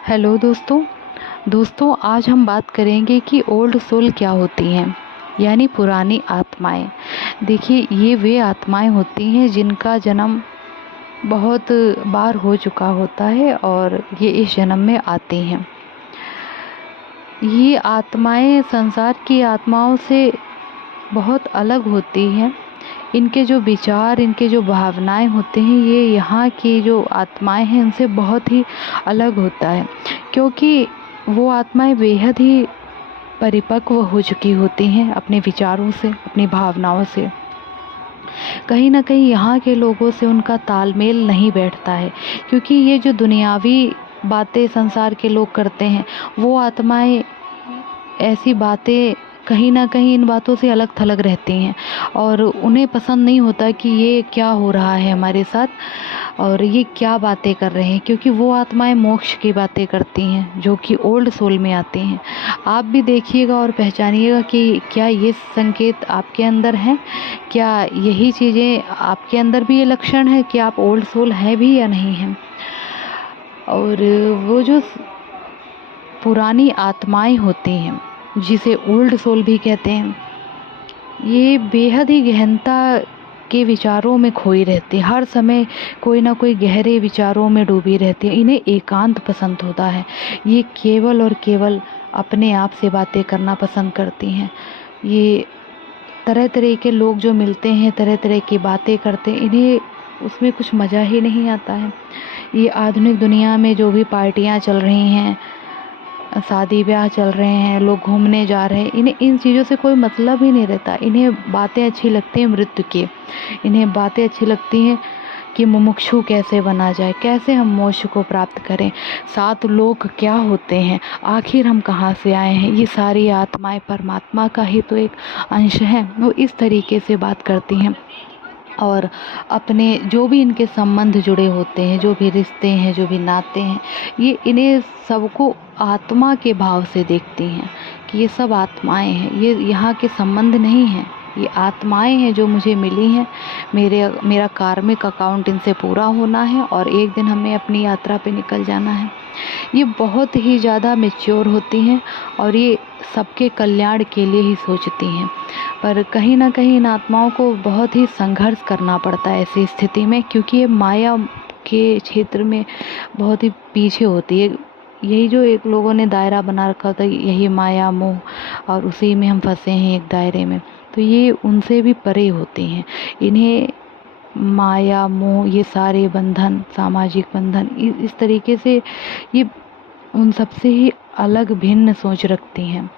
Hello दोस्तों। आज हम बात करेंगे कि ओल्ड सोल क्या होती हैं, यानी पुरानी आत्माएं। देखिए, ये वे आत्माएं होती हैं जिनका जन्म बहुत बार हो चुका होता है और ये इस जन्म में आती हैं। ये आत्माएं संसार की आत्माओं से बहुत अलग होती हैं। इनके जो विचार, इनके जो भावनाएं होते हैं, ये यहाँ की जो आत्माएं हैं उनसे बहुत ही अलग होता है, क्योंकि वो आत्माएं बेहद ही परिपक्व हो चुकी होती हैं अपने विचारों से, अपनी भावनाओं से। कहीं ना कहीं यहाँ के लोगों से उनका तालमेल नहीं बैठता है, क्योंकि ये जो दुनियावी बातें संसार के लोग करते हैं, वो आत्माएं ऐसी बातें कहीं ना कहीं इन बातों से अलग थलग रहती हैं और उन्हें पसंद नहीं होता कि ये क्या हो रहा है हमारे साथ और ये क्या बातें कर रहे हैं, क्योंकि वो आत्माएं मोक्ष की बातें करती हैं जो कि ओल्ड सोल में आती हैं। आप भी देखिएगा और पहचानिएगा कि क्या ये संकेत आपके अंदर हैं, क्या यही चीज़ें आपके अंदर भी ये लक्षण है कि आप ओल्ड सोल हैं भी या नहीं हैं। और वो जो पुरानी आत्माएं होती हैं, जिसे ओल्ड सोल भी कहते हैं, ये बेहद ही गहनता के विचारों में खोई रहती है। हर समय कोई ना कोई गहरे विचारों में डूबी रहती है। इन्हें एकांत पसंद होता है। ये केवल और केवल अपने आप से बातें करना पसंद करती हैं। ये तरह तरह के लोग जो मिलते हैं, तरह तरह की बातें करते हैं, इन्हें उसमें कुछ मज़ा ही नहीं आता है। ये आधुनिक दुनिया में जो भी पार्टियाँ चल रही हैं, शादी ब्याह चल रहे हैं, लोग घूमने जा रहे हैं, इन्हें इन चीज़ों से कोई मतलब ही नहीं रहता। इन्हें बातें अच्छी लगती हैं मृत्यु की। इन्हें बातें अच्छी लगती हैं कि मुमुक्षु कैसे बना जाए, कैसे हम मोक्ष को प्राप्त करें, 7 लोक क्या होते हैं, आखिर हम कहाँ से आए हैं, ये सारी आत्माएं परमात्मा का ही तो एक अंश हैं। वो इस तरीके से बात करती हैं और अपने जो भी इनके संबंध जुड़े होते हैं, जो भी रिश्ते हैं, जो भी नाते हैं, ये इन्हें सबको आत्मा के भाव से देखती हैं कि ये सब आत्माएं हैं, ये यहाँ के संबंध नहीं हैं, ये आत्माएं हैं जो मुझे मिली हैं। मेरा कार्मिक अकाउंट इनसे पूरा होना है और एक दिन हमें अपनी यात्रा पे निकल जाना है। ये बहुत ही ज़्यादा मैच्योर होती हैं और ये सबके कल्याण के लिए ही सोचती हैं। पर कहीं ना कहीं इन आत्माओं को बहुत ही संघर्ष करना पड़ता है ऐसी स्थिति में, क्योंकि ये माया के क्षेत्र में बहुत ही पीछे होती है। यही जो एक लोगों ने दायरा बना रखा होता है, यही माया मोह, और उसी में हम फंसे हैं एक दायरे में। तो ये उनसे भी परे होती हैं। इन्हें माया मोह, ये सारे बंधन, सामाजिक बंधन, इस तरीके से ये उन सबसे ही अलग भिन्न सोच रखती हैं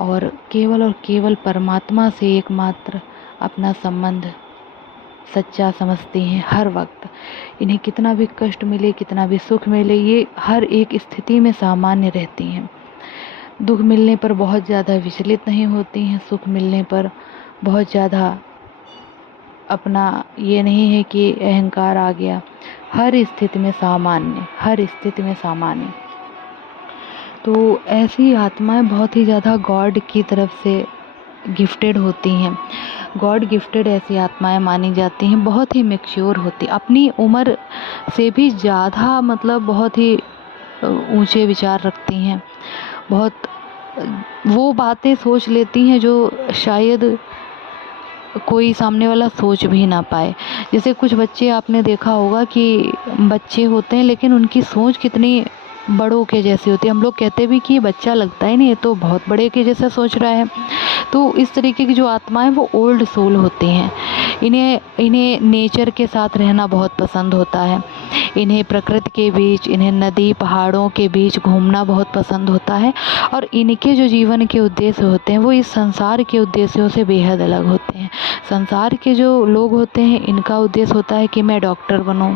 और केवल परमात्मा से एकमात्र अपना संबंध सच्चा समझती हैं हर वक्त। इन्हें कितना भी कष्ट मिले, कितना भी सुख मिले, ये हर एक स्थिति में सामान्य रहती हैं। दुख मिलने पर बहुत ज़्यादा विचलित नहीं होती हैं, सुख मिलने पर बहुत ज़्यादा अपना ये नहीं है कि अहंकार आ गया। हर स्थिति में सामान्य, हर स्थिति में सामान्य। तो ऐसी आत्माएं बहुत ही ज़्यादा गॉड की तरफ से गिफ्टेड होती हैं। गॉड गिफ्टेड ऐसी आत्माएं मानी जाती हैं। बहुत ही मैच्योर होती, अपनी उम्र से भी ज़्यादा, मतलब बहुत ही ऊंचे विचार रखती हैं। बहुत वो बातें सोच लेती हैं जो शायद कोई सामने वाला सोच भी ना पाए। जैसे कुछ बच्चे आपने देखा होगा कि बच्चे होते हैं लेकिन उनकी सोच कितनी बड़ों के जैसी होती है। हम लोग कहते भी कि ये बच्चा लगता ही नहीं, ये तो बहुत बड़े के जैसा सोच रहा है। तो इस तरीके की जो आत्माएं वो ओल्ड सोल होती हैं। इन्हें नेचर के साथ रहना बहुत पसंद होता है। इन्हें प्रकृति के बीच, इन्हें नदी पहाड़ों के बीच घूमना बहुत पसंद होता है। और इनके जो जीवन के उद्देश्य होते हैं वो इस संसार के उद्देश्यों से बेहद अलग होते हैं। संसार के जो लोग होते हैं, इनका उद्देश्य होता है कि मैं डॉक्टर बनूं,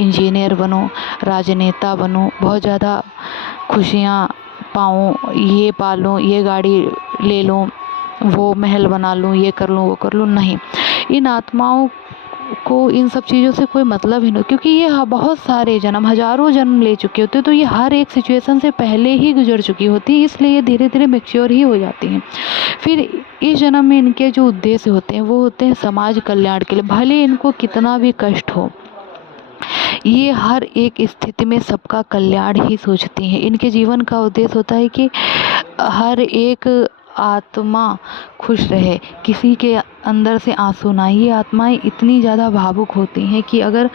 इंजीनियर बनूं, राजनेता बनूं, बहुत ज़्यादा खुशियाँ पाऊँ, ये पालूँ, ये गाड़ी ले लूँ, वो महल बना लूँ, ये कर लूँ, वो कर लूँ। नहीं, इन आत्माओं को इन सब चीज़ों से कोई मतलब ही नहीं, क्योंकि ये बहुत सारे जन्म, हजारों जन्म ले चुके होते हैं। तो ये हर एक सिचुएशन से पहले ही गुजर चुकी होती है, इसलिए ये धीरे धीरे मैच्योर ही हो जाती हैं। फिर इस जन्म में इनके जो उद्देश्य होते हैं वो होते हैं समाज कल्याण के लिए, भले इनको कितना भी कष्ट हो। ये हर एक स्थिति में सबका कल्याण ही सोचती हैं। इनके जीवन का उद्देश्य होता है कि हर एक आत्मा खुश रहे, किसी के अंदर से आंसू ना। ये आत्माएं इतनी ज़्यादा भावुक होती हैं कि अगर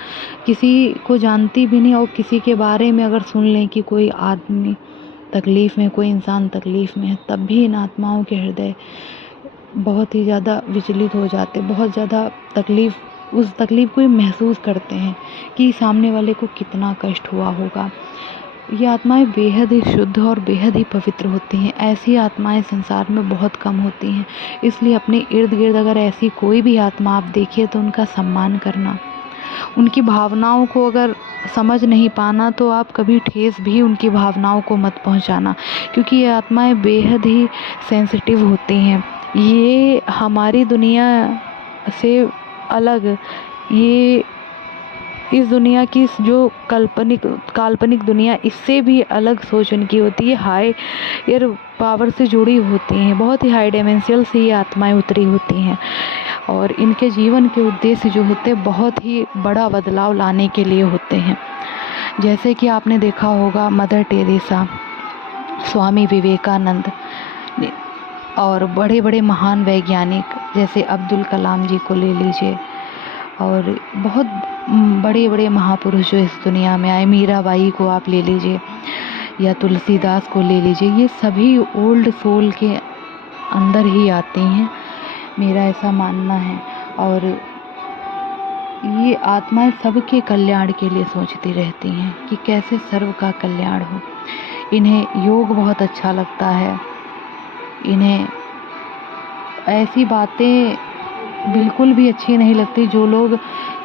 किसी को जानती भी नहीं और किसी के बारे में अगर सुन लें कि कोई आदमी तकलीफ़ में, कोई इंसान तकलीफ़ में है, तब भी इन आत्माओं के हृदय बहुत ही ज़्यादा विचलित हो जाते, बहुत ज़्यादा उस तकलीफ़ को ही महसूस करते हैं कि सामने वाले को कितना कष्ट हुआ होगा। ये आत्माएं बेहद ही शुद्ध और बेहद ही पवित्र होती हैं। ऐसी आत्माएं संसार में बहुत कम होती हैं, इसलिए अपने इर्द गिर्द अगर ऐसी कोई भी आत्मा आप देखिए तो उनका सम्मान करना। उनकी भावनाओं को अगर समझ नहीं पाना तो आप कभी ठेस भी उनकी भावनाओं को मत पहुंचाना, क्योंकि ये आत्माएं बेहद ही सेंसिटिव होती हैं। ये हमारी दुनिया से अलग, ये इस दुनिया की जो काल्पनिक दुनिया, इससे भी अलग सोच उनकी होती है। हायर पावर से जुड़ी होती हैं, बहुत ही हाई डायमेंशनल से ये आत्माएं उतरी होती हैं और इनके जीवन के उद्देश्य जो होते हैं बहुत ही बड़ा बदलाव लाने के लिए होते हैं। जैसे कि आपने देखा होगा मदर टेरेसा, स्वामी विवेकानंद और बड़े बड़े महान वैज्ञानिक जैसे अब्दुल कलाम जी को ले लीजिए, और बहुत बड़े बड़े महापुरुष जो इस दुनिया में आए, मीराबाई को आप ले लीजिए या तुलसीदास को ले लीजिए, ये सभी ओल्ड सोल के अंदर ही आती हैं, मेरा ऐसा मानना है। और ये आत्माएं सबके कल्याण के लिए सोचती रहती हैं कि कैसे सर्व का कल्याण हो। इन्हें योग बहुत अच्छा लगता है, इन्हें ऐसी बातें बिल्कुल भी अच्छी नहीं लगती जो लोग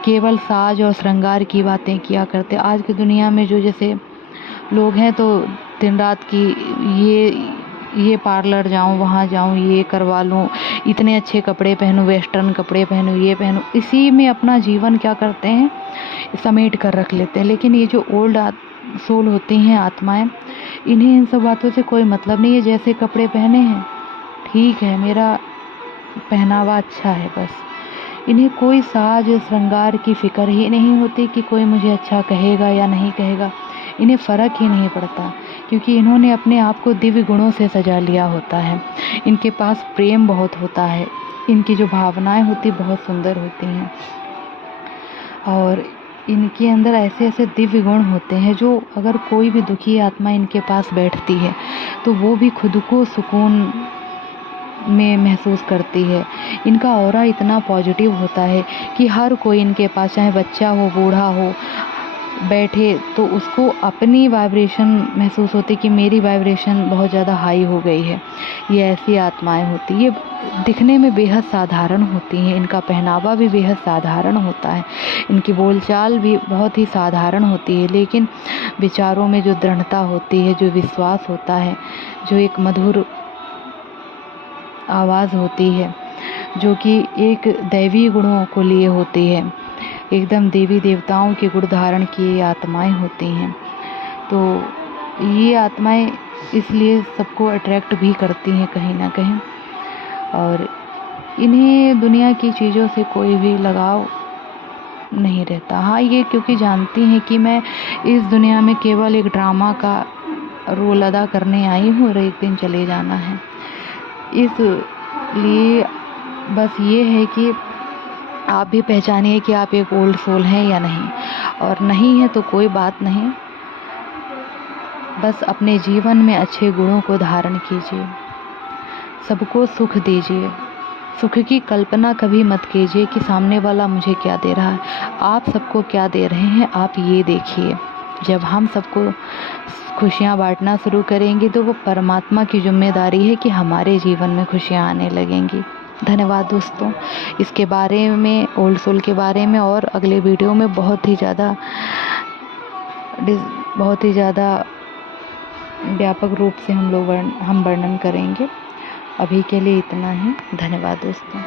केवल साज और श्रृंगार की बातें किया करते। आज की दुनिया में जो जैसे लोग हैं तो दिन रात की ये पार्लर जाऊं, वहाँ जाऊं, ये करवा लूं, इतने अच्छे कपड़े पहनूं, वेस्टर्न कपड़े पहनूं, ये पहनूं, इसी में अपना जीवन क्या करते हैं, समेट कर रख लेते हैं। लेकिन ये जो ओल्ड सोल होती हैं आत्माएं, इन्हें इन सब बातों से कोई मतलब नहीं है। जैसे कपड़े पहने हैं ठीक है, मेरा पहनावा अच्छा है, बस इन्हें कोई साज श्रृंगार की फिक्र ही नहीं होती कि कोई मुझे अच्छा कहेगा या नहीं कहेगा। इन्हें फ़र्क ही नहीं पड़ता, क्योंकि इन्होंने अपने आप को दिव्य गुणों से सजा लिया होता है। इनके पास प्रेम बहुत होता है, इनकी जो भावनाएं होती बहुत सुंदर होती हैं और इनके अंदर ऐसे ऐसे दिव्य गुण होते हैं जो अगर कोई भी दुखी आत्मा इनके पास बैठती है तो वो भी खुद को सुकून में महसूस करती है। इनका ऑरा इतना पॉजिटिव होता है कि हर कोई इनके पास, चाहे बच्चा हो बूढ़ा हो, बैठे तो उसको अपनी वाइब्रेशन महसूस होती कि मेरी वाइब्रेशन बहुत ज़्यादा हाई हो गई है। ये ऐसी आत्माएं होती, ये दिखने में बेहद साधारण होती हैं, इनका पहनावा भी बेहद साधारण होता है, इनकी बोलचाल भी बहुत ही साधारण होती है, लेकिन विचारों में जो दृढ़ता होती है, जो विश्वास होता है, जो एक मधुर आवाज़ होती है, जो कि एक दैवी गुणों को लिए होती है, एकदम देवी देवताओं के गुण धारण किए आत्माएं होती हैं। तो ये आत्माएं इसलिए सबको अट्रैक्ट भी करती हैं कहीं ना कहीं, और इन्हें दुनिया की चीज़ों से कोई भी लगाव नहीं रहता। हाँ, ये क्योंकि जानती हैं कि मैं इस दुनिया में केवल एक ड्रामा का रोल अदा करने आई हूँ और एक दिन चले जाना है। इसलिए बस ये है कि आप भी पहचानिए कि आप एक ओल्ड सोल हैं या नहीं, और नहीं है तो कोई बात नहीं, बस अपने जीवन में अच्छे गुणों को धारण कीजिए, सबको सुख दीजिए। सुख की कल्पना कभी मत कीजिए कि सामने वाला मुझे क्या दे रहा है, आप सबको क्या दे रहे हैं आप ये देखिए। जब हम सबको खुशियाँ बांटना शुरू करेंगे तो वो परमात्मा की जिम्मेदारी है कि हमारे जीवन में खुशियाँ आने लगेंगी। धन्यवाद दोस्तों। इसके बारे में, ओल्ड सोल के बारे में और अगले वीडियो में बहुत ही ज़्यादा व्यापक रूप से हम वर्णन करेंगे। अभी के लिए इतना ही। धन्यवाद दोस्तों।